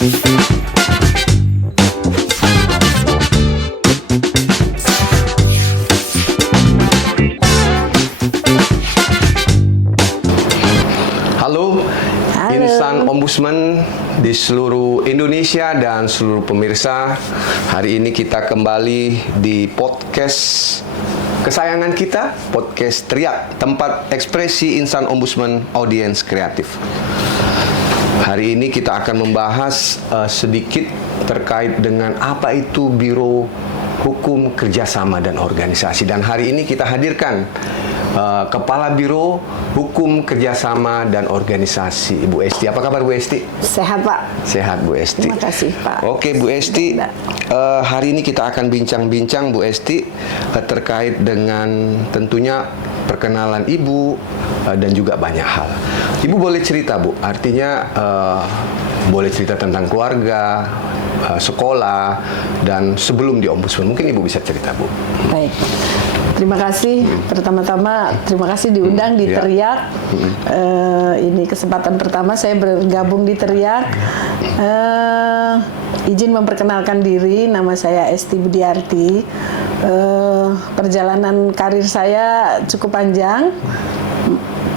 Halo, insan ombudsman di seluruh Indonesia dan seluruh pemirsa. Hari ini kita kembali di podcast kesayangan kita, podcast Teriak, tempat ekspresi insan ombudsman audiens kreatif. Hari ini kita akan membahas sedikit terkait dengan apa itu Biro Hukum Kerjasama dan Organisasi. Dan hari ini kita hadirkan Kepala Biro Hukum Kerjasama dan Organisasi, Ibu Esti. Apa kabar Bu Esti? Sehat Pak. Sehat Bu Esti. Terima kasih Pak. Oke Bu Esti, hari ini kita akan bincang-bincang Bu Esti terkait dengan tentunya perkenalan Ibu dan juga banyak hal. Ibu boleh cerita Bu, artinya boleh cerita tentang keluarga, sekolah, dan sebelum di ombudsman. Mungkin Ibu bisa cerita Bu. Baik. Terima kasih. Pertama-tama terima kasih diundang di Teriak. Ini kesempatan pertama saya bergabung di Teriak. Izin memperkenalkan diri, nama saya Esti Budiarti. Perjalanan karir saya cukup panjang.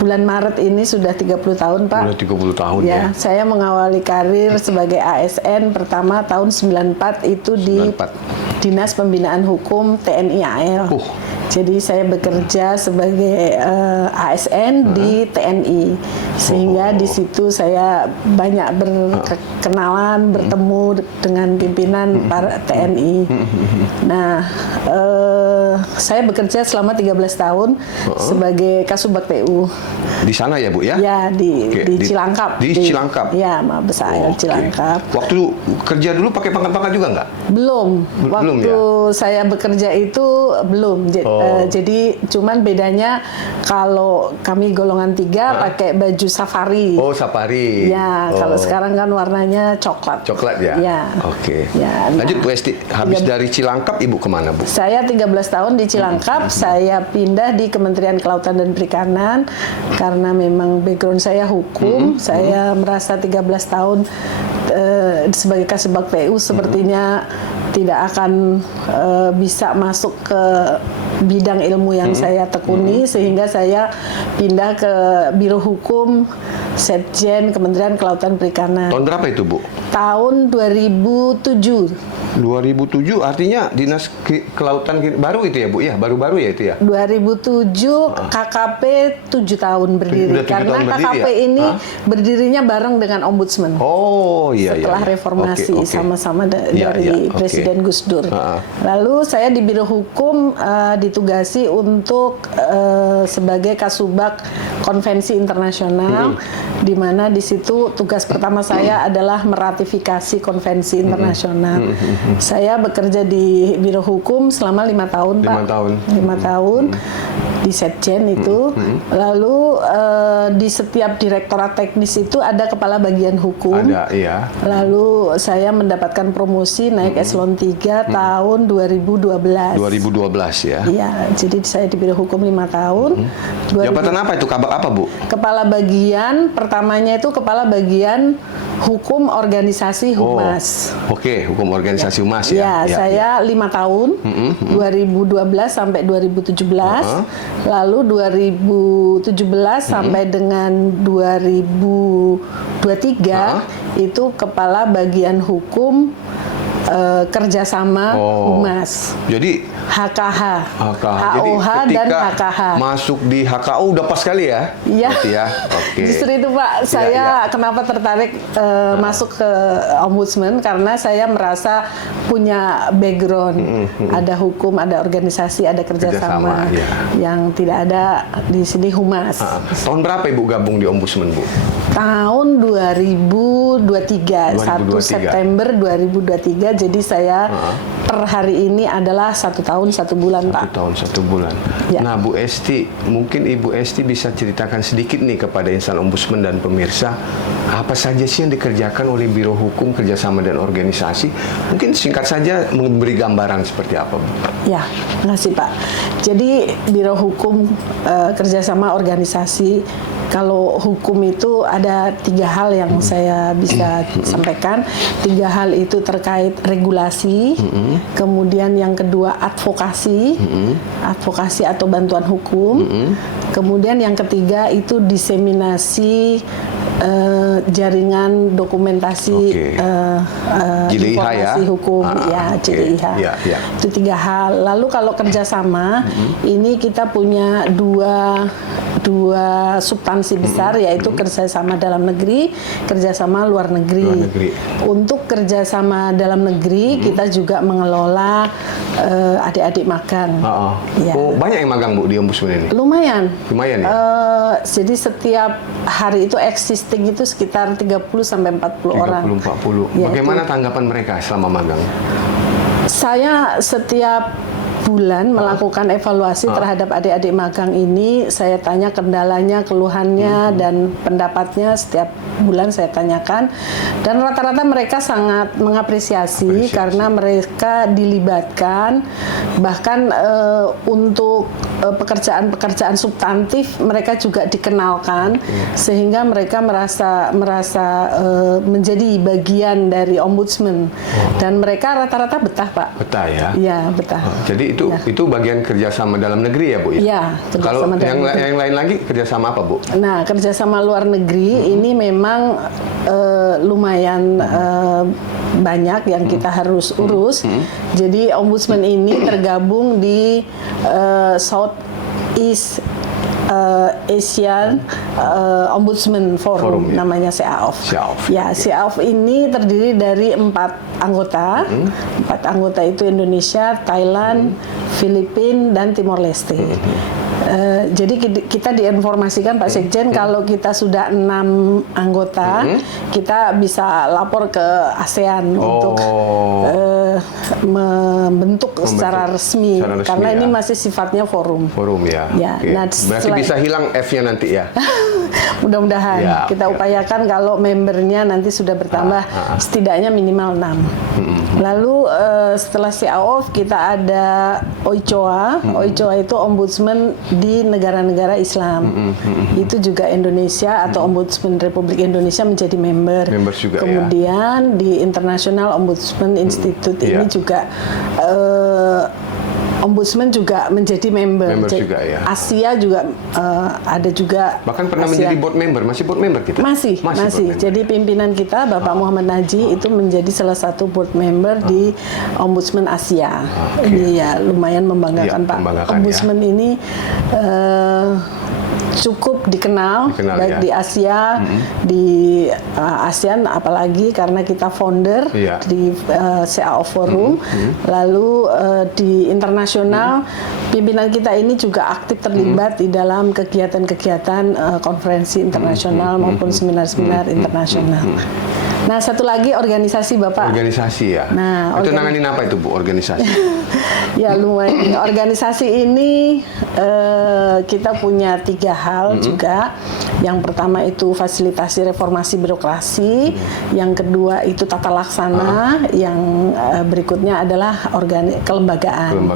Bulan Maret ini sudah 30 tahun, Pak. Sudah 30 tahun ya. Saya mengawali karir sebagai ASN pertama tahun 94 itu di 94. Dinas Pembinaan Hukum TNI AL. Jadi saya bekerja sebagai ASN di TNI, sehingga di situ saya banyak berkenalan, bertemu dengan pimpinan para TNI. Nah, saya bekerja selama 13 tahun sebagai Kasubag PU. Di sana ya Bu ya? Ya, di Cilangkap. Di Cilangkap? Ya, Mabes AL Cilangkap. Waktu kerja dulu pakai pangkat-pangkat juga nggak? Belum. Waktu saya bekerja itu belum. Jadi cuman bedanya kalau kami golongan 3 pakai baju safari. Oh, safari. Ya, kalau sekarang kan warnanya coklat. Coklat ya? Ya. Oke. Ya, lanjut Bu Esti, habis dari Cilangkap Ibu kemana Bu? Saya 13 tahun di Cilangkap, saya pindah di Kementerian Kelautan dan Perikanan karena memang background saya hukum. Saya merasa 13 tahun sebagai Kasubag PU sepertinya tidak akan bisa masuk ke bidang ilmu yang saya tekuni, sehingga saya pindah ke Biro Hukum Setjen Kementerian Kelautan Perikanan. Tahun berapa itu Bu? Tahun 2007. 2007 artinya Dinas Kelautan baru itu ya Bu ya? Baru-baru ya itu ya? 2007 KKP 7 tahun berdiri. Udah 7 karena tahun berdiri KKP ya? ini berdirinya bareng dengan Ombudsman. Oh iya. Setelah reformasi sama-sama dari Presiden Gus Dur. Lalu saya di Biro Hukum ditugasi untuk sebagai Kasubag Konvensi Internasional, di mana di situ tugas pertama saya adalah meratifikasi konvensi internasional. Saya bekerja di Biro Hukum selama 5 tahun, Pak. 5 tahun di Setjen itu. Lalu di setiap direktorat teknis itu ada kepala bagian hukum. Ada, iya. Lalu saya mendapatkan promosi naik eselon 3 tahun 2012. 2012 ya? Iya, jadi saya di Biro Hukum 5 tahun. Jabatan apa itu? Kabak apa Bu? Kepala bagian, pertamanya itu kepala bagian Hukum Organisasi Humas. Oke, Hukum Organisasi Humas ya? Ya, saya 5 tahun, 2012 sampai 2017. Lalu 2017 sampai dengan 2023 itu kepala bagian hukum kerjasama Humas. Jadi HKH, HOH dan HKH. Masuk di HKU udah pas sekali ya? Iya. Ya? Oke. Justru itu Pak, saya kenapa tertarik masuk ke Ombudsman, karena saya merasa punya background, ada hukum, ada organisasi, ada kerjasama yang tidak ada di sini Humas. Tahun berapa Ibu gabung di Ombudsman Bu? Tahun 2023, 1 September 2023. Jadi saya per hari ini adalah 1 tahun 1 bulan, Pak. 1 tahun 1 bulan. Ya. Nah, Bu Esti, mungkin Ibu Esti bisa ceritakan sedikit nih kepada insan ombudsman dan pemirsa, apa saja sih yang dikerjakan oleh Biro Hukum Kerjasama dan Organisasi? Mungkin singkat saja memberi gambaran seperti apa, Bu? Ya, terima kasih, Pak. Jadi Biro Hukum Kerjasama Organisasi Kalau hukum itu ada 3 hal yang saya bisa sampaikan. 3 hal itu terkait regulasi, kemudian yang kedua advokasi, advokasi atau bantuan hukum, kemudian yang ketiga itu diseminasi jaringan dokumentasi informasi hukum, JDIH. Itu 3 hal. Lalu kalau kerjasama, ini kita punya dua substansi besar, yaitu kerjasama dalam negeri, kerjasama luar negeri. Untuk kerjasama dalam negeri, kita juga mengelola adik-adik magang. Oh, banyak yang magang Bu di Ombudsman ini? Lumayan ya? Jadi setiap hari itu existing itu sekitar 30-40 orang. 30-40. Bagaimana tanggapan mereka selama magang? Saya setiap bulan melakukan evaluasi terhadap adik-adik magang ini. Saya tanya kendalanya, keluhannya, dan pendapatnya setiap bulan saya tanyakan. Dan rata-rata mereka sangat mengapresiasi karena mereka dilibatkan. Bahkan untuk pekerjaan-pekerjaan substantif mereka juga dikenalkan, sehingga mereka merasa menjadi bagian dari Ombudsman. Dan mereka rata-rata betah, Pak. Betah ya? Iya, betah. Jadi itu bagian kerjasama dalam negeri ya Bu ya? Iya. Kalau yang lain lagi kerjasama apa Bu? Nah, kerjasama luar negeri ini memang lumayan banyak yang kita harus urus. Jadi Ombudsman ini tergabung di Southeast Asian Ombudsman Forum, namanya CAOF. Ya, CAOF ini terdiri dari 4 anggota. 4 anggota itu Indonesia, Thailand, Filipina, dan Timor Leste. Jadi kita diinformasikan Pak Sekjen kalau kita sudah 6 anggota, kita bisa lapor ke ASEAN untuk membentuk secara resmi, karena ini masih sifatnya forum. Forum ya. Nah, berarti bisa hilang F-nya nanti ya. Mudah-mudahan kita upayakan kalau membernya nanti sudah bertambah setidaknya minimal 6. Lalu setelah CAOF kita ada OICOA. OICOA itu Ombudsman di negara-negara Islam. Itu juga Indonesia atau Ombudsman Republik Indonesia menjadi member. Juga, kemudian di International Ombudsman Institute ini juga Ombudsman juga menjadi member juga ya. Asia juga ada juga. Bahkan pernah menjadi board member, masih board member kita? Masih. Jadi pimpinan kita Bapak Muhammad Naji itu menjadi salah satu board member di Ombudsman Asia. Ini ya lumayan membanggakan Pak. Ombudsman ini cukup dikenal baik di Asia, di ASEAN, apalagi karena kita founder di CAO Forum. Lalu di internasional, pimpinan kita ini juga aktif terlibat di dalam kegiatan-kegiatan konferensi internasional maupun seminar-seminar internasional. Nah, satu lagi organisasi Bapak. Organisasi ya. Nah, itu nanganin apa itu Bu, organisasi? Ya lumayan. Organisasi ini kita punya 3 hal juga. Yang pertama itu fasilitasi reformasi birokrasi. Yang kedua itu tata laksana. Yang berikutnya adalah kelembagaan.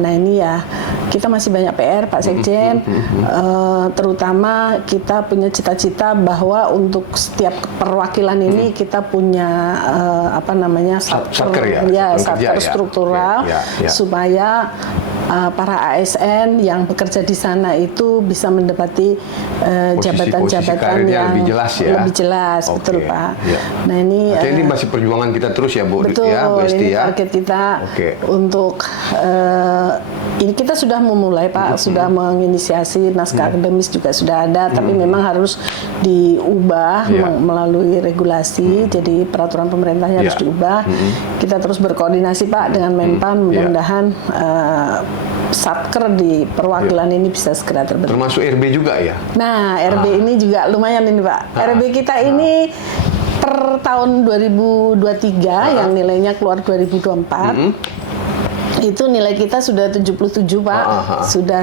Nah ini ya kita masih banyak PR Pak Sekjen. Terutama kita punya cita-cita bahwa untuk setiap perwakilan ini kita punya satker struktural supaya para ASN yang bekerja di sana itu bisa mendapati jabatan-jabatan yang lebih jelas, betul Pak. Nah ini masih perjuangan kita terus ya Bu. Betul, ini target kita untuk ini kita sudah memulai Pak, sudah menginisiasi naskah akademis juga sudah ada, tapi memang harus diubah melalui regulasi, jadi peraturan pemerintahnya harus diubah. Kita terus berkoordinasi Pak dengan Menpan, mudah-mudahan satker di perwakilan ini bisa segera terbentuk. Termasuk RB juga ya? Nah, RB ini juga lumayan ini Pak. RB kita ini per tahun 2023 yang nilainya keluar 2024. Itu nilai kita sudah 77 Pak.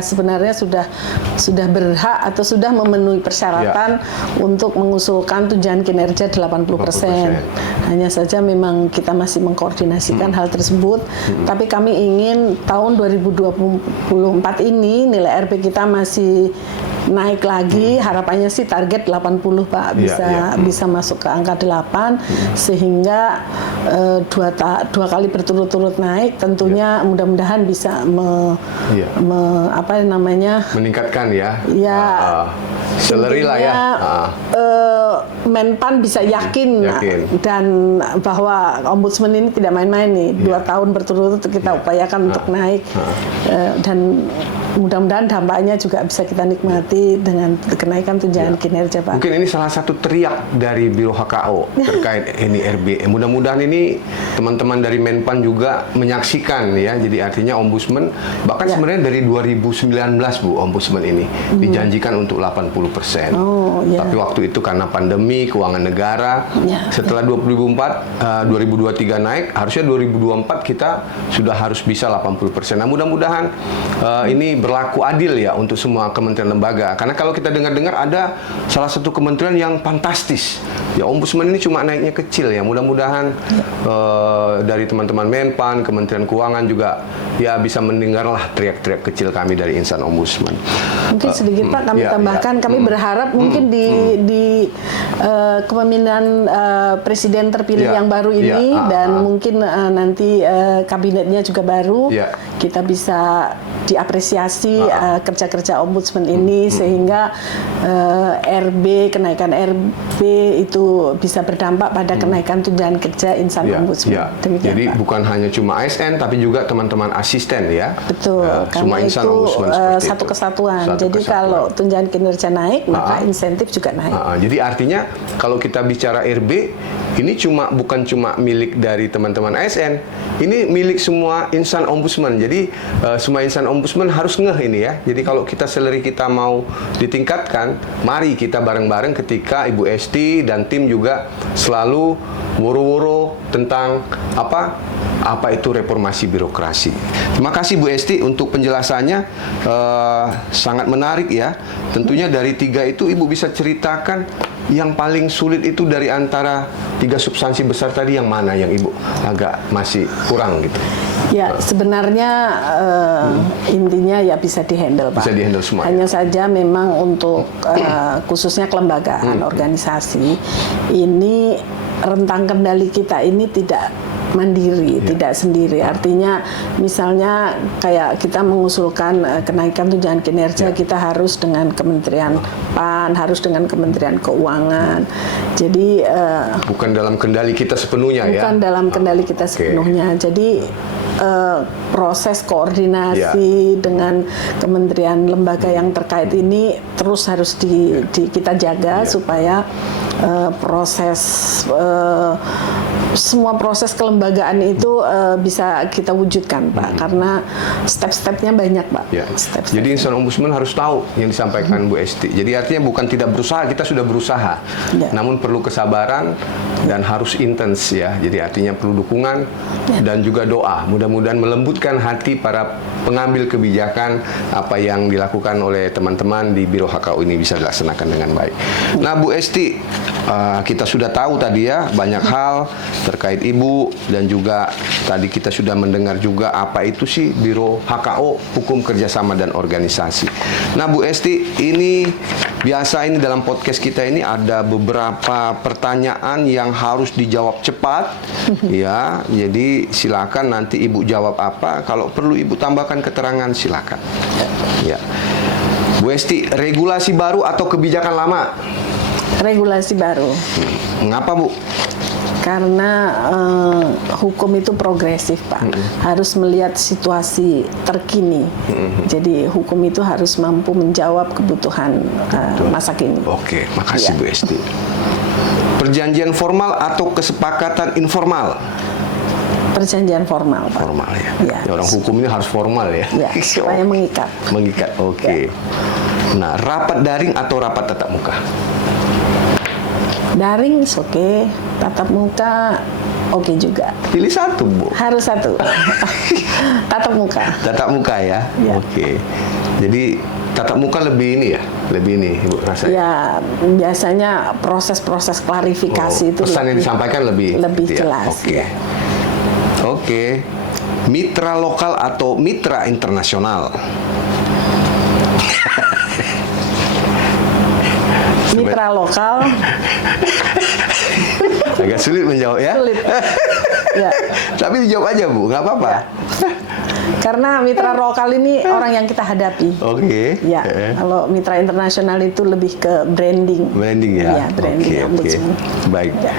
Sebenarnya sudah berhak atau sudah memenuhi persyaratan untuk mengusulkan tunjangan kinerja 80%. Hanya saja memang kita masih mengkoordinasikan hal tersebut. Tapi kami ingin tahun 2024 ini nilai RP kita masih naik lagi, harapannya sih target 80 Pak, bisa masuk ke angka 8 sehingga dua kali berturut-turut naik, tentunya mudah-mudahan bisa meningkatkan ya. Salary lah ya. Menpan bisa yakin. Dan bahwa ombudsman ini tidak main-main nih. 2 tahun berturut-turut kita upayakan untuk naik, dan mudah-mudahan dampaknya juga bisa kita nikmati dengan kenaikan tunjangan kinerja, Pak. Mungkin ini salah satu teriak dari Biro HKO terkait ini RB. Mudah-mudahan ini teman-teman dari Menpan juga menyaksikan ya. Jadi artinya ombudsman bahkan sebenarnya dari 2019 Bu, ombudsman ini dijanjikan untuk 80%. Tapi waktu itu karena pandemi, keuangan negara, setelah 2023 naik, harusnya 2024 kita sudah harus bisa 80%. Nah, mudah-mudahan ini berlaku adil ya untuk semua kementerian lembaga. Karena kalau kita dengar-dengar ada salah satu kementerian yang fantastis. Ya, ombudsman ini cuma naiknya kecil ya. Mudah-mudahan dari teman-teman Menpan, Kementerian Keuangan juga ya bisa mendengarlah teriak-teriak kecil kami dari insan ombudsman. Mungkin sedikit Pak kami tambahkan, kami berharap mungkin di kepemimpinan presiden terpilih yang baru ini dan mungkin nanti kabinetnya juga baru, kita bisa diapresiasi kerja-kerja ombudsman ini sehingga kenaikan RB itu bisa berdampak pada kenaikan tunjangan kerja insan ombudsman. Demikian, jadi Pak. bukan hanya cuma ASN tapi juga teman-teman asisten ya. Betul, semua karena insan itu ombudsman satu kesatuan. Jadi kalau tunjangan kinerja naik, maka insentif juga naik. Jadi artinya kalau kita bicara RB ini bukan cuma milik dari teman-teman ASN, ini milik semua insan ombudsman. Jadi semua insan ombudsman harus ngeh ini ya. Jadi kalau kita salary kita mau ditingkatkan, mari kita bareng-bareng ketika Ibu Esti dan tim juga selalu woro-woro tentang apa itu reformasi birokrasi. Terima kasih Bu Esti untuk penjelasannya, sangat menarik ya. Tentunya dari 3 itu Ibu bisa ceritakan yang paling sulit itu dari antara 3 substansi besar tadi yang mana yang Ibu agak masih kurang gitu? Ya, sebenarnya intinya ya bisa dihandle, Pak. Bisa dihandle semua. Hanya saja memang untuk khususnya kelembagaan organisasi ini rentang kendali kita ini tidak mandiri, tidak sendiri. Artinya misalnya kayak kita mengusulkan kenaikan tunjangan kinerja, kita harus dengan Kementerian PAN, harus dengan Kementerian Keuangan. Jadi bukan dalam kendali kita sepenuhnya ya. Bukan dalam kendali kita sepenuhnya. Jadi proses koordinasi dengan kementerian lembaga yang terkait ini terus harus kita jaga supaya semua proses kelembagaan itu bisa kita wujudkan, Pak, karena step-stepnya banyak, Pak. Jadi insan ombudsman harus tahu yang disampaikan Bu Esti. Jadi artinya bukan tidak berusaha, kita sudah berusaha, namun perlu kesabaran dan harus intens ya. Jadi artinya perlu dukungan dan juga doa. Mudah-mudahan melembutkan hati para pengambil kebijakan apa yang dilakukan oleh teman-teman di Biro HKO ini bisa dilaksanakan dengan baik. Nah, Bu Esti, kita sudah tahu tadi ya banyak hal terkait Ibu dan juga tadi kita sudah mendengar juga apa itu sih Biro HKO, Hukum Kerjasama dan Organisasi. Nah, Bu Esti, ini biasa ini dalam podcast kita ini ada beberapa pertanyaan yang harus dijawab cepat ya. Jadi silakan nanti Ibu jawab apa, kalau perlu Ibu tambahkan keterangan silakan. Ya. Bu Esti, regulasi baru atau kebijakan lama? Regulasi baru. Mengapa, Bu? Karena hukum itu progresif, Pak. Harus melihat situasi terkini. Jadi hukum itu harus mampu menjawab kebutuhan masa kini. Oke, makasih Bu Esti. Perjanjian formal atau kesepakatan informal? Perjanjian formal, Pak. Formal ya. Orang hukum ini harus formal ya. Ya, supaya mengikat. Mengikat, oke. Nah, rapat daring atau rapat tatap muka? Daring oke, tatap muka oke juga. Pilih satu, Bu. Harus satu. Tatap muka. Tatap muka ya. Oke. Jadi tatap muka lebih ini ya, lebih ini Ibu rasanya. Ya, biasanya proses-proses klarifikasi itu pesan yang disampaikan lebih jelas. Oke. Oke. Mitra lokal atau mitra internasional? Mitra lokal. Agak sulit menjawab ya. Sulit. Ya. Tapi dijawab aja Bu, nggak apa-apa. Ya. Karena mitra lokal ini orang yang kita hadapi. Oke. Ya, kalau mitra internasional itu lebih ke branding. Branding ya. Ya, branding. Oke. Baik. Ya.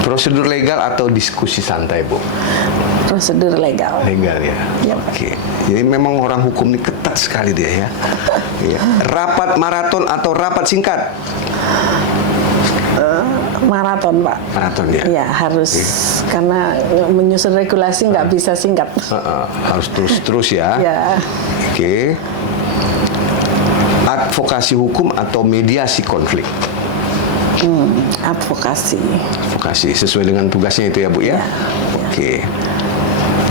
Prosedur legal atau diskusi santai Bu? Prosedur legal. Legal ya. Ya. Oke. Jadi memang orang hukum ini ketat sekali dia ya. Ya. Rapat maraton atau rapat singkat? Maraton, Pak. Maraton ya. Ya, harus karena menyusun regulasi nggak bisa singkat. Harus terus-terus ya. Ya. Oke. Advokasi hukum atau mediasi konflik? Advokasi. Advokasi sesuai dengan tugasnya itu ya Bu ya. Ya. Oke.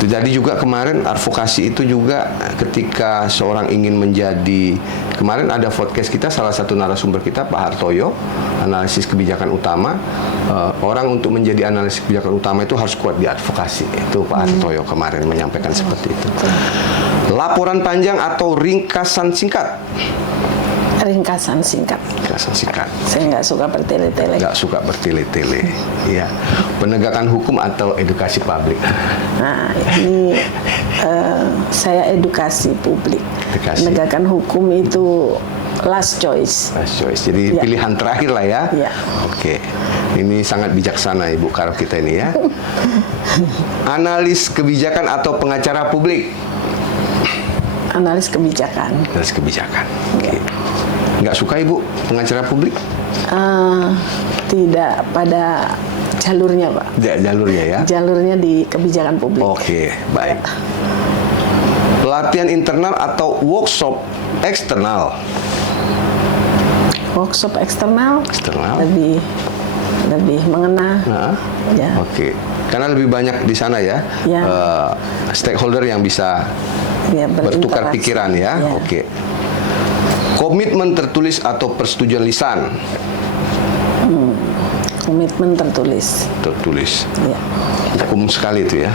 Jadi juga kemarin advokasi itu juga ketika seorang ingin menjadi, kemarin ada podcast kita, salah satu narasumber kita Pak Hartoyo, analisis kebijakan utama. Orang untuk menjadi analisis kebijakan utama itu harus kuat di advokasi. Itu Pak Hartoyo kemarin menyampaikan seperti itu. Laporan panjang atau ringkasan singkat? Ringkasan singkat. Ringkasan singkat. Saya nggak suka bertele-tele. Nggak suka bertele-tele. Ya. Penegakan hukum atau edukasi publik? Nah, ini saya edukasi publik. Edukasi. Penegakan hukum itu last choice. Last choice. Jadi Ya. pilihan terakhir lah ya. Ya. Oke. Ini sangat bijaksana Ibu Karo kita ini ya. Analis kebijakan atau pengacara publik? Analis kebijakan. Analis kebijakan. Oke. Nggak suka Ibu pengacara publik? Tidak pada jalurnya, Pak. Jalurnya ya. Jalurnya di kebijakan publik. Oke, baik. Pelatihan internal atau workshop eksternal? Workshop eksternal. Eksternal. Lebih mengena. Nah, Ya. Oke. Karena lebih banyak di sana ya, Ya. Stakeholder yang bisa Ya, bertukar berinteraksi. pikiran ya. Ya. Oke. Komitmen tertulis atau persetujuan lisan? Komitmen tertulis. Tertulis. Ya. Hukum sekali itu ya.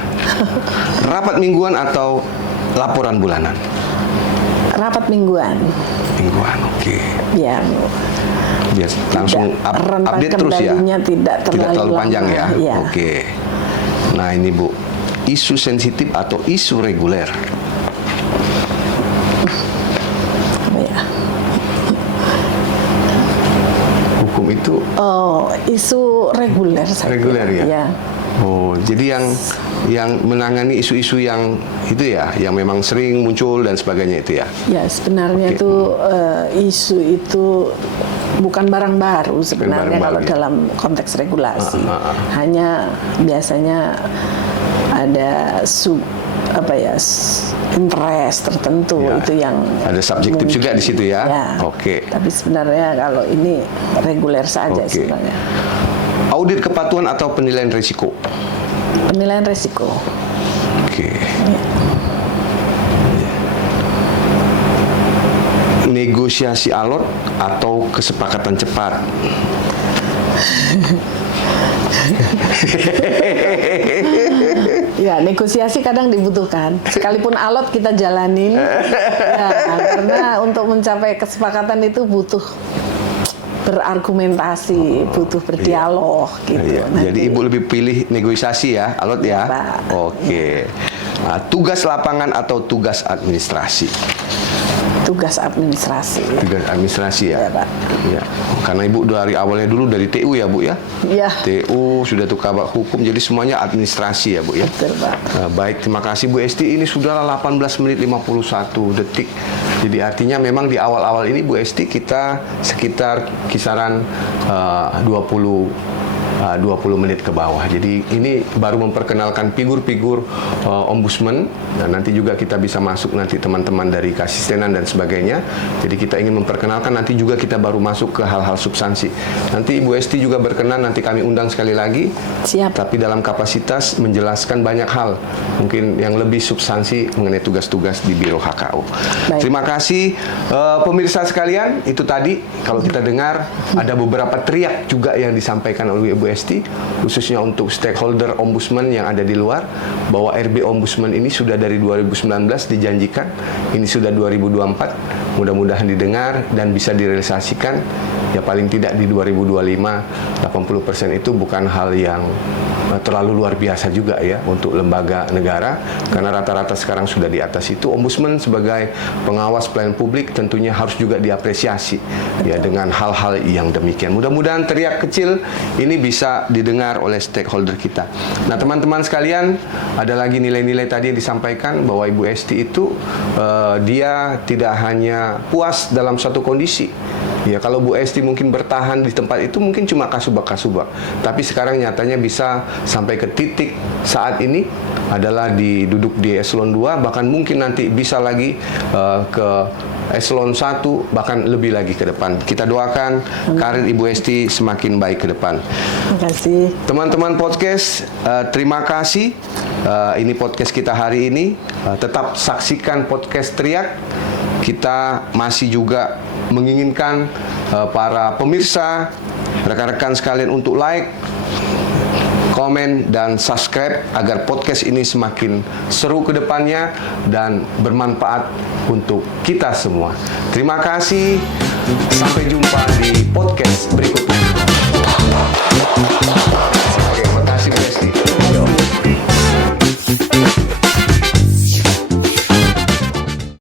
Rapat mingguan atau laporan bulanan? Rapat mingguan. Mingguan, oke. Biar Biar langsung rentang update terus ya. kendalinya tidak terlalu panjang lama. ya. Ya. Oke. Nah ini Bu, isu sensitif atau isu reguler? Ya. Hukum itu Isu reguler saya reguler kira. ya. Oh, jadi yang menangani isu-isu yang itu ya, yang memang sering muncul dan sebagainya itu ya. Ya, sebenarnya Oke. itu isu itu bukan barang baru sebenarnya barang kalau baru, ya. dalam konteks regulasi. Hanya biasanya ada interest tertentu Ya. itu yang Ada subjektif mungkin. juga di situ ya. Ya. Oke. Tapi sebenarnya kalau ini reguler saja Oke. sebenarnya. Audit kepatuhan atau penilaian risiko? Penilaian resiko. Oke. Negosiasi alot atau kesepakatan cepat? Ya, negosiasi kadang dibutuhkan. Sekalipun alot kita jalanin, ya, karena untuk mencapai kesepakatan itu butuh berargumentasi, butuh berdialog gitu. Iya. Nanti- Jadi Ibu lebih pilih negosiasi ya, alot ya? Pak. Oke. Nah, tugas lapangan atau tugas administrasi? tugas administrasi. Tugas administrasi ya? Ya, Pak. Ya. Karena Ibu dari awalnya dulu dari TU ya Bu ya? Ya, TU, sudah tuh kabak hukum, jadi semuanya administrasi ya Bu ya? betul, Pak. Baik, terima kasih Bu Esti. Ini sudah 18 menit 51 detik. Jadi artinya memang di awal-awal ini Bu Esti kita sekitar kisaran 20 menit ke bawah. Jadi ini baru memperkenalkan figur-figur ombudsman, dan nanti juga kita bisa masuk nanti teman-teman dari keasistenan dan sebagainya. Jadi kita ingin memperkenalkan, nanti juga kita baru masuk ke hal-hal substansi. Nanti Ibu Esti juga berkenan, nanti kami undang sekali lagi. Siap. Tapi dalam kapasitas menjelaskan banyak hal, mungkin yang lebih substansi mengenai tugas-tugas di Biro HKU. Baik. Terima kasih pemirsa sekalian. Itu tadi kalau kita dengar ada beberapa teriak juga yang disampaikan oleh Ibu Esti, khususnya untuk stakeholder ombudsman yang ada di luar, bahwa RB Ombudsman ini sudah dari 2019 dijanjikan, ini sudah 2024. mudah-mudahan didengar dan bisa direalisasikan. Ya paling tidak di 2025 80% itu bukan hal yang terlalu luar biasa juga ya untuk lembaga negara, karena rata-rata sekarang sudah di atas itu. Ombudsman sebagai pengawas pelayanan publik tentunya harus juga diapresiasi ya dengan hal-hal yang demikian. Mudah-mudahan teriak kecil ini bisa didengar oleh stakeholder kita. Nah, teman-teman sekalian, ada lagi nilai-nilai tadi yang disampaikan bahwa Ibu Esti itu dia tidak hanya puas dalam satu kondisi. Ya, kalau Bu Esti mungkin bertahan di tempat itu mungkin cuma kasubag-kasubag. Tapi sekarang nyatanya bisa sampai ke titik saat ini adalah duduk di eselon 2, bahkan mungkin nanti bisa lagi ke eselon 1, bahkan lebih lagi ke depan. Kita doakan karir Ibu Esti semakin baik ke depan. Terima kasih. Teman-teman podcast, terima kasih. Ini podcast kita hari ini. Tetap saksikan podcast Teriak. Kita masih juga menginginkan para pemirsa, rekan-rekan sekalian untuk like, komen, dan subscribe agar podcast ini semakin seru ke depannya dan bermanfaat untuk kita semua. Terima kasih. Sampai jumpa di podcast berikutnya.